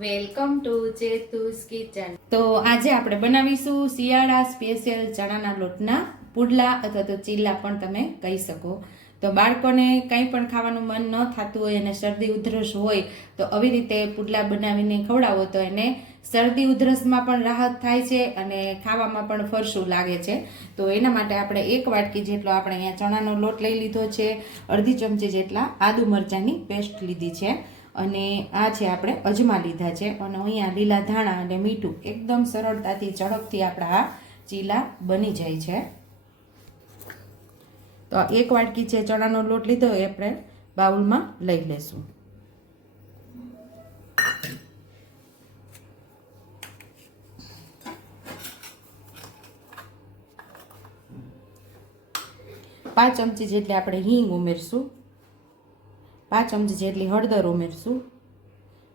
Welcome to ચેતુસ kitchen. તો આજે આપણે બનાવીશું શિયાળા સ્પેશિયલ ચણાના લોટના પુડલા અથવા તો ચીલા પણ તમે કહી શકો. તો બાળકોને કંઈ પણ ખાવાનું મન ન થતું હોય અને શરદી ઉધરસ હોય તો આવી રીતે પુડલા બનાવીને ખવડાવો તો એને શરદી ઉધરસમાં પણ રાહત થાય છે અને ખાવામાં પણ ફરસું લાગે છે. તો એના માટે આપણે 1 વાટકી જેટલો આપણે અહીંયા ચણાનો લોટ લઈ લીધો છે, અડધી ચમચી જેટલા આદુ મરચાંની પેસ્ટ લીધી છે અને આ છે આપણે અજમા લીધા છે અને અહીંયા લીલા ધાણા અને મીઠું. એકદમ સરળતાથી ઝડપથી આપણા આ ચીલા બની જાય છે. તો 1 વાટકી છે ચણાનો લોટ લીધો એ આપણે બાઉલમાં લઈ લેશું. પાંચ ચમચી જેટલી આપણે હિંગ ઉમેરશું, 5 ચમચી જેટલી હળદર ઉમેરશું,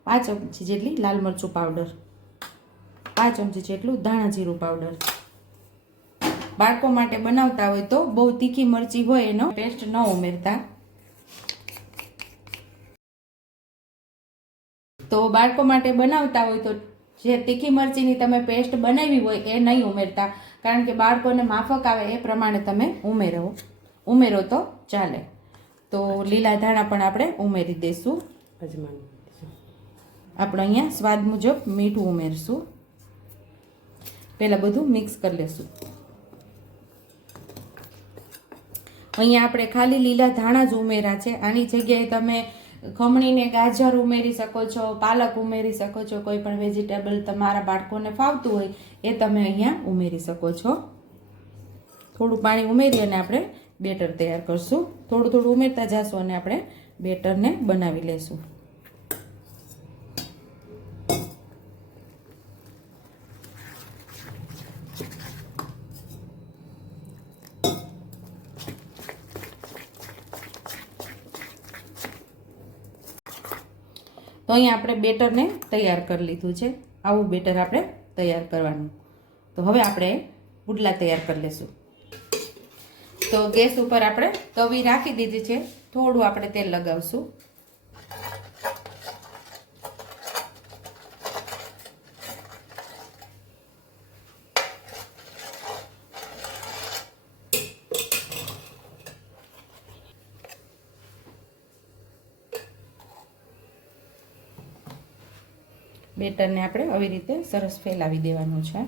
5 ચમચી જેટલી લાલ મરચું પાવડર, 5 ચમચી જેટલું ધાણા જીરું પાવડર. બાળકો માટે બનાવતા હોય તો બહુ તીખી મરચી હોય એનો પેસ્ટ ન ઉમેરતા. તો બાળકો માટે બનાવતા હોય તો જે તીખી મરચીની તમે પેસ્ટ બનાવી હોય એ નહીં ઉમેરતા, કારણ કે બાળકોને માફક આવે એ પ્રમાણે તમે ઉમેરો તો ચાલે. તો લીલા ધાણા પણ આપણે ઉમેરી દઈશું. આપણે અહીંયા સ્વાદ મુજબ મીઠું ઉમેરશું. પહેલાં બધું મિક્સ કરી લેશું. અહીંયા આપણે ખાલી લીલા ધાણા જ ઉમેર્યા છે. આની જગ્યાએ તમે ખમણીને ગાજર ઉમેરી શકો છો, પાલક ઉમેરી શકો છો, કોઈ પણ વેજીટેબલ તમારા બાળકોને ફાવતું હોય એ તમે અહીંયા ઉમેરી શકો છો. થોડું પાણી ઉમેરી અને આપણે બેટર તૈયાર કરશું. થોડું થોડું ઉમેરતા જશું અને આપણે બેટરને બનાવી લેશું. તો અહીંયા આપણે બેટરને તૈયાર કરી લીધું છે. આવું બેટર આપણે તૈયાર કરવાનું. તો હવે આપણે પુડલા તૈયાર કરી લેશું. તો ગેસ ઉપર આપણે તવી રાખી દીધી છે. થોડું આપણે તેલ લગાવશું. બેટરને આપણે આવી રીતે સરસ ફેલાવી દેવાનું છે.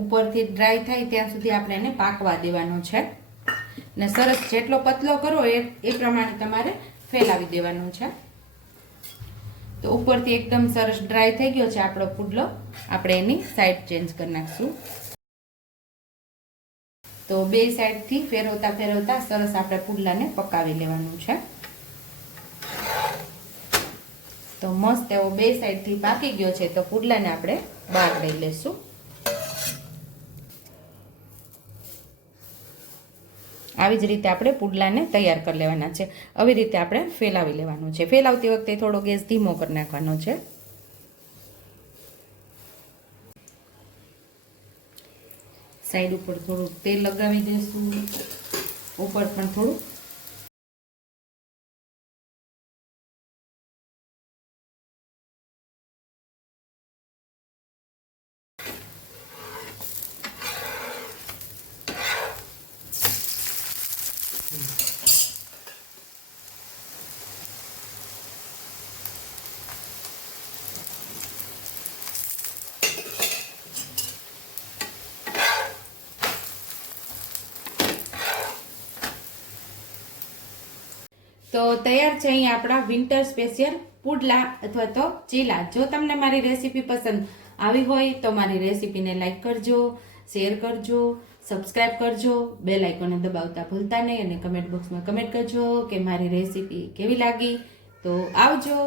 ઉપરથી ડ્રાય થાય ત્યાં સુધી આપણે એને પાકવા દેવાનો છે ને સરસ જેટલો પતલો કરો એ પ્રમાણે તમારે ફેલાવી દેવાનો છે. તો ઉપરથી એકદમ સરસ ડ્રાય થઈ ગયો છે આપણો પુડલો. આપણે એની સાઈડ ચેન્જ કરી નાખશું. તો બે સાઈડથી ફેરવતા ફેરવતા સરસ આપણે પુડલાને પકાવી લેવાનું છે. તો મસ્ત એવો બે સાઈડથી પાકી ગયો છે. તો પુડલાને આપણે બહાર લઈ લેશું. આવી જ રીતે આપણે પુડલાને તૈયાર કરી લેવાના છે. આવી રીતે આપણે ફેલાવી લેવાનું છે. ફેલાવતી વખતે થોડો ગેસ ધીમો કરી નાખવાનો છે. સાઈડ ઉપર થોડું તેલ લગાવી દઈશું. ઉપર પણ થોડું. તો તૈયાર છે અહીં આપણા વિન્ટર સ્પેશિયલ પુડલા અથવા તો ચીલા. જો તમને મારી રેસીપી પસંદ આવી હોય તો મારી રેસીપીને લાઈક કરજો, શેર કરજો, સબસ્ક્રાઈબ કરજો, બેલ આઇકોનને દબાવતા ભૂલતા નહીં અને કમેન્ટ બોક્સમાં કમેન્ટ કરજો કે મારી રેસીપી કેવી લાગી. તો આવજો.